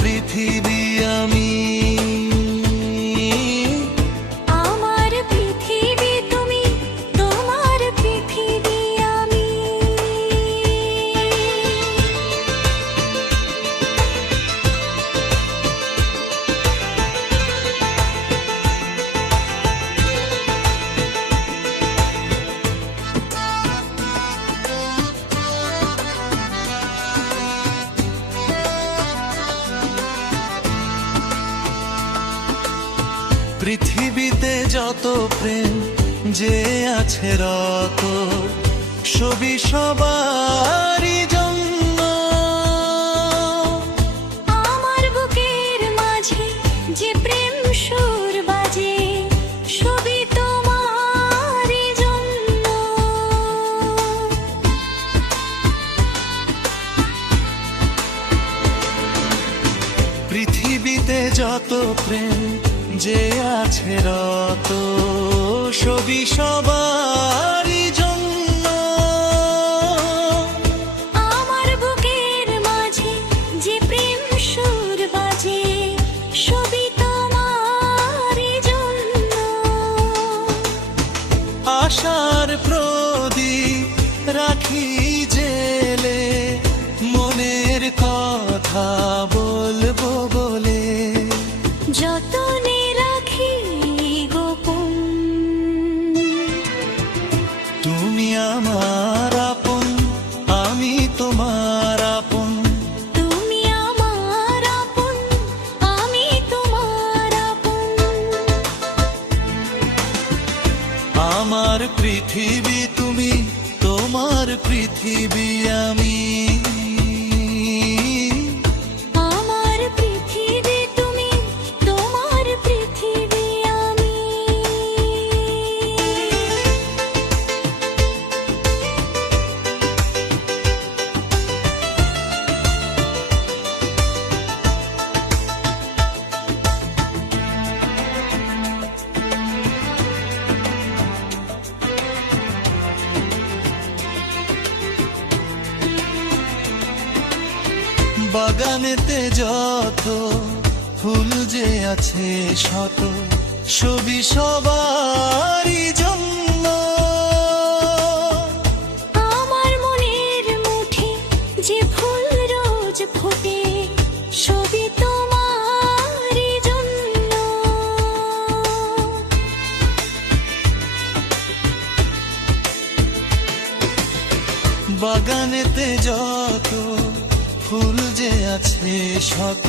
পৃথিবী আমি, আমার পৃথিবী তুমি, তোমার পৃথিবী আমি। পৃথিবীতে যত প্রেম যে আছে রত, সবই সবারই জন্য। আমার বুকের মাঝে যে প্রেম সুর বাজে, সবই তোমারই জন্য। পৃথিবীতে যত প্রেম যে আছে রত, সবই সবারই জন্য। আমার বুকের মাঝে যে প্রেম সুর বাজে, সবই তোমারই জন্য। আশার প্রদীপ রাখি জেলে, মনের কথা বলবো বলে। যতনে রাখি গোপন, তুমি আমার আপন, আমি তোমার আপন। তুমি আমার আপন, আমি তোমার আপন। আমার পৃথিবী তুমি, তোমার পৃথিবী আমি। আমার পৃথিবী তুমি, তোমার পৃথিবী আমি। বাগানেতে যত ফুল যে আছে শত, সবই সবারই জন্য। আমার মনের মুঠে যে ফুল রোজ ফোটে, সবই তোমারই জন্য। বাগানেতে যত ফুল যে আছে শত,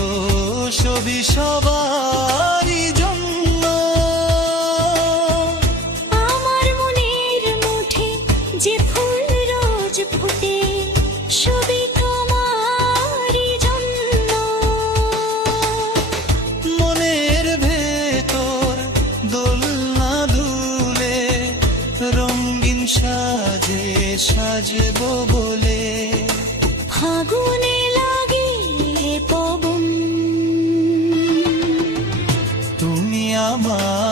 সবই সবারই জন্য। আমার মনের মুঠে যে ফুল রোজ ফোটে, সবই তোমারই জন্য। মনের ভেতর দোলনা দুলে, রঙিন সাজে সাজবো বলে। ফাগুনে লাগে পবন, তুমি আমার